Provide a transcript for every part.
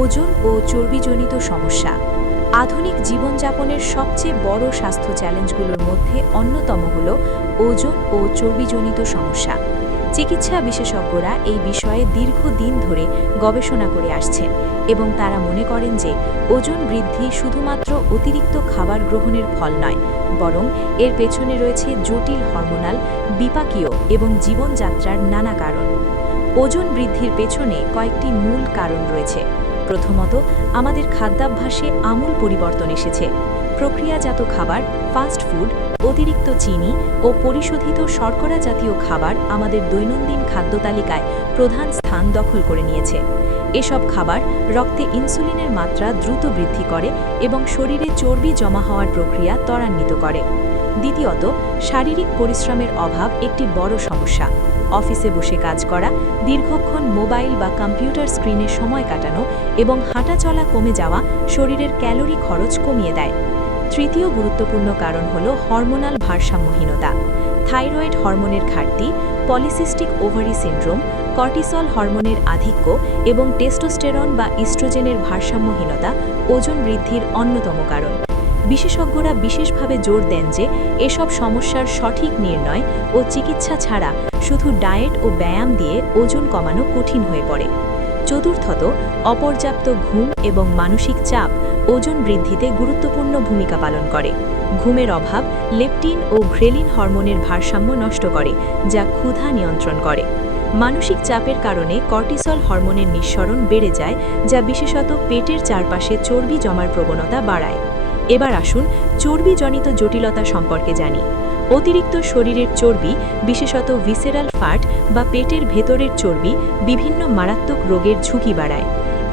ওজন ও চর্বিজনিত সমস্যা আধুনিক জীবনযাপনের সবচেয়ে বড় স্বাস্থ্য চ্যালেঞ্জগুলোর মধ্যে অন্যতম হল ওজন ও চর্বিজনিত সমস্যা। চিকিৎসা বিশেষজ্ঞরা এই বিষয়ে দীর্ঘদিন ধরে গবেষণা করে আসছেন এবং তারা মনে করেন যে ওজন বৃদ্ধি শুধুমাত্র অতিরিক্ত খাবার গ্রহণের ফল নয়, বরং এর পেছনে রয়েছে জটিল হরমোনাল, বিপাকীয় এবং জীবনযাত্রার নানা কারণ। ওজন বৃদ্ধির পেছনে কয়েকটি মূল কারণ রয়েছে। প্রথমত, আমাদের খাদ্যাভ্যাসে আমূল পরিবর্তন এসেছে। প্রক্রিয়াজাত খাবার, ফাস্ট ফুড, অতিরিক্ত চিনি ও পরিশোধিত শর্করা জাতীয় খাবার আমাদের দৈনন্দিন খাদ্য তালিকায় প্রধান স্থান দখল করে নিয়েছে। এসব খাবার রক্তে ইনসুলিনের মাত্রা দ্রুত বৃদ্ধি করে এবং শরীরে চর্বি জমা হওয়ার প্রক্রিয়া ত্বরান্বিত করে। দ্বিতীয়ত, শারীরিক পরিশ্রমের অভাব একটি বড় সমস্যা। অফিসে বসে কাজ করা, দীর্ঘক্ষণ মোবাইল বা কম্পিউটার স্ক্রিনে সময় কাটানো এবং হাঁটাচলা কমে যাওয়া শরীরের ক্যালোরি খরচ কমিয়ে দেয়। তৃতীয় গুরুত্বপূর্ণ কারণ হল হরমোনাল ভারসাম্যহীনতা। থাইরয়েড হরমোনের ঘাটতি, পলিসিস্টিক ওভারি সিন্ড্রোম, কর্টিসল হরমোনের আধিক্য এবং টেস্টোস্টেরন বা ইস্ট্রোজেনের ভারসাম্যহীনতা ওজন বৃদ্ধির অন্যতম কারণ। বিশেষজ্ঞরা বিশেষভাবে জোর দেন যে এসব সমস্যার সঠিক নির্ণয় ও চিকিৎসা ছাড়া শুধু ডায়েট ও ব্যায়াম দিয়ে ওজন কমানো কঠিন হয়ে পড়ে। চতুর্থত, অপর্যাপ্ত ঘুম এবং মানসিক চাপ ওজন বৃদ্ধিতে গুরুত্বপূর্ণ ভূমিকা পালন করে। ঘুমের অভাব লেপটিন ও ঘ্রেলিন হরমোনের ভারসাম্য নষ্ট করে, যা ক্ষুধা নিয়ন্ত্রণ করে। মানসিক চাপের কারণে কর্টিসল হরমোনের নিঃসরণ বেড়ে যায়, যা বিশেষত পেটের চারপাশে চর্বি জমার প্রবণতা বাড়ায়। এবার আসুন চর্বিজনিত জটিলতা সম্পর্কে জানি। অতিরিক্ত শরীরের চর্বি, বিশেষত ভিসেরাল ফ্যাট বা পেটের ভেতরের চর্বি, বিভিন্ন মারাত্মক রোগের ঝুঁকি বাড়ায়।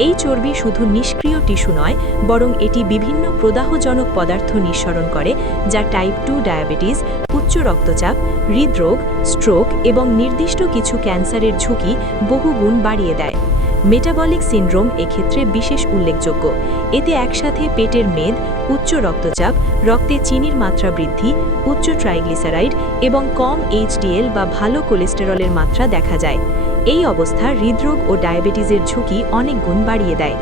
এই চর্বি শুধু নিষ্ক্রিয় টিস্যু নয়, বরং এটি বিভিন্ন প্রদাহজনক পদার্থ নিঃসরণ করে, যা টাইপ 2 ডায়াবেটিস, উচ্চ রক্তচাপ, হৃদরোগ, স্ট্রোক এবং নির্দিষ্ট কিছু ক্যান্সারের ঝুঁকি বহুগুণ বাড়িয়ে দেয়। মেটাবলিক সিন্ড্রোম এক্ষেত্রে বিশেষ উল্লেখযোগ্য। এতে একসাথে পেটের মেদ, উচ্চ রক্তচাপ, রক্তে চিনির মাত্রা বৃদ্ধি, উচ্চ ট্রাইগ্লিসারাইড এবং কম এইচডিএল বা ভালো কোলেস্টেরলের মাত্রা দেখা যায়। এই অবস্থা হৃদরোগ ও ডায়াবেটিসের ঝুঁকি অনেক গুণ বাড়িয়ে দেয়।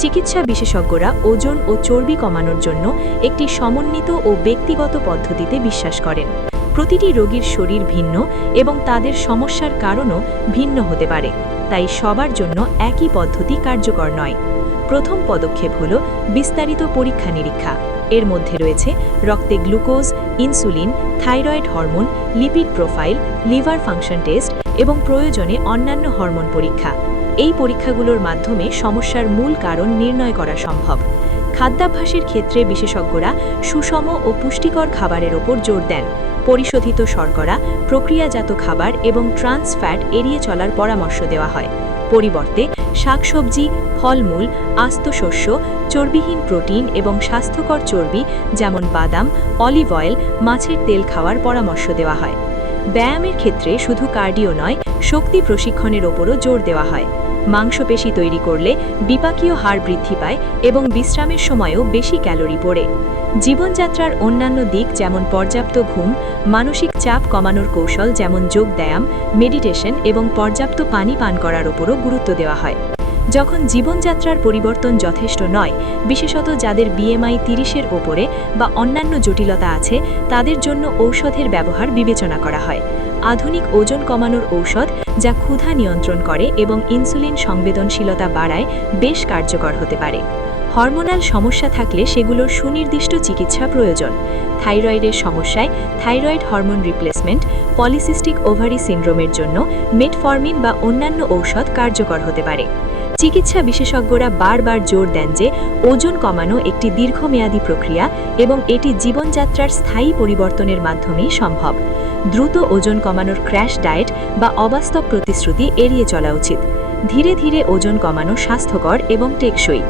চিকিৎসা বিশেষজ্ঞরা ওজন ও চর্বি কমানোর জন্য একটি সমন্বিত ও ব্যক্তিগত পদ্ধতিতে বিশ্বাস করেন। প্রতিটি রোগীর শরীর ভিন্ন এবং তাদের সমস্যার কারণও ভিন্ন হতে পারে, তাই সবার জন্য একই পদ্ধতি কার্যকর নয়। প্রথম পদক্ষেপ হল বিস্তারিত পরীক্ষা নিরীক্ষা। এর মধ্যে রয়েছে রক্তে glucose, insulin, thyroid hormone, lipid profile, liver function test এবং প্রয়োজনে অন্যান্য হরমোন পরীক্ষা। এই পরীক্ষাগুলোর মাধ্যমে সমস্যার মূল কারণ নির্ণয় করা সম্ভব। খাদ্যাভ্যাসের ক্ষেত্রে বিশেষজ্ঞরা সুষম ও পুষ্টিকর খাবারের ওপর জোর দেন। পরিশোধিত শর্করা, প্রক্রিয়াজাত খাবার এবং ট্রান্স ফ্যাট এড়িয়ে চলার পরামর্শ দেওয়া হয়। পরিবর্তে শাকসবজি, ফলমূল, আস্ত শস্য, চর্বিহীন প্রোটিন এবং স্বাস্থ্যকর চর্বি যেমন বাদাম, অলিভ অয়েল, মাছের তেল খাওয়ার পরামর্শ দেওয়া হয়। ব্যায়ামের ক্ষেত্রে শুধু কার্ডিও নয়, শক্তি প্রশিক্ষণের ওপরও জোর দেওয়া হয়। মাংসপেশি তৈরি করলে বিপাকীয় হার বৃদ্ধি পায় এবং বিশ্রামের সময়ও বেশি ক্যালোরি পড়ে। জীবনযাত্রার অন্যান্য দিক যেমন পর্যাপ্ত ঘুম, মানসিক চাপ কমানোর কৌশল যেমন যোগব্যায়াম, মেডিটেশন এবং পর্যাপ্ত পানি পান করার ওপরও গুরুত্ব দেওয়া হয়। যখন জীবনযাত্রার পরিবর্তন যথেষ্ট নয়, বিশেষত যাদের বিএমআই 30-এর ওপরে বা অন্যান্য জটিলতা আছে, তাদের জন্য ঔষধের ব্যবহার বিবেচনা করা হয়। আধুনিক ওজন কমানোর ঔষধ, যা ক্ষুধা নিয়ন্ত্রণ করে এবং ইনসুলিন সংবেদনশীলতা বাড়ায়, বেশ কার্যকর হতে পারে। হরমোনাল সমস্যা থাকলে সেগুলোর সুনির্দিষ্ট চিকিৎসা প্রয়োজন। থাইরয়েডের সমস্যায় thyroid hormone replacement, polycystic ovary সিন্ড্রোমের জন্য মেটফর্মিন বা অন্যান্য ঔষধ কার্যকর হতে পারে। চিকিৎসা বিশেষজ্ঞরা বারবার জোর দেন যে ওজন কমানো একটি দীর্ঘমেয়াদী প্রক্রিয়া এবং এটি জীবনযাত্রার স্থায়ী পরিবর্তনের মাধ্যমেই সম্ভব। দ্রুত ওজন কমানোর ক্র্যাশ ডায়েট বা অবাস্তব প্রতিশ্রুতি এড়িয়ে চলা উচিত। ধীরে ধীরে ওজন কমানো স্বাস্থ্যকর এবং টেকসই।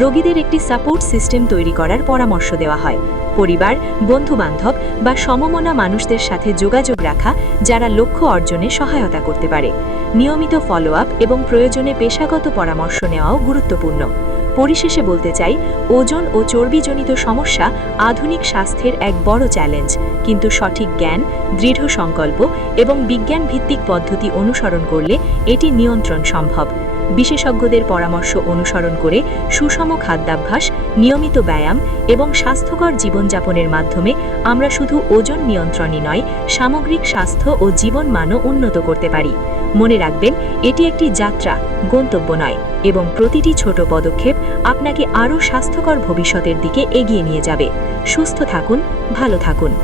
রোগীদের একটি সাপোর্ট সিস্টেম তৈরি করার পরামর্শ দেওয়া হয়। পরিবার, বন্ধুবান্ধব বা সমমনা মানুষদের সাথে যোগাযোগ রাখা, যারা লক্ষ্য অর্জনে সহায়তা করতে পারে। নিয়মিত ফলো আপ এবং প্রয়োজনে পেশাগত পরামর্শ নেওয়াও গুরুত্বপূর্ণ। পরিশেষে বলতে চাই, ওজন ও চর্বিজনিত সমস্যা আধুনিক স্বাস্থ্যের এক বড় চ্যালেঞ্জ, কিন্তু সঠিক জ্ঞান, দৃঢ় সংকল্প এবং বিজ্ঞান ভিত্তিক পদ্ধতি অনুসরণ করলে এটি নিয়ন্ত্রণ সম্ভব। বিশেষজ্ঞদের পরামর্শ অনুসরণ করে সুষম খাদ্যাভ্যাস, নিয়মিত ব্যায়াম এবং স্বাস্থ্যকর জীবনযাপনের মাধ্যমে আমরা শুধু ওজন নিয়ন্ত্রণই নয়, সামগ্রিক স্বাস্থ্য ও জীবনমানও উন্নত করতে পারি। মনে রাখবেন, এটি একটি যাত্রা, গন্তব্য নয়, এবং প্রতিটি ছোট পদক্ষেপ আপনাকে আরও স্বাস্থ্যকর ভবিষ্যতের দিকে এগিয়ে নিয়ে যাবে। সুস্থ থাকুন, ভালো থাকুন।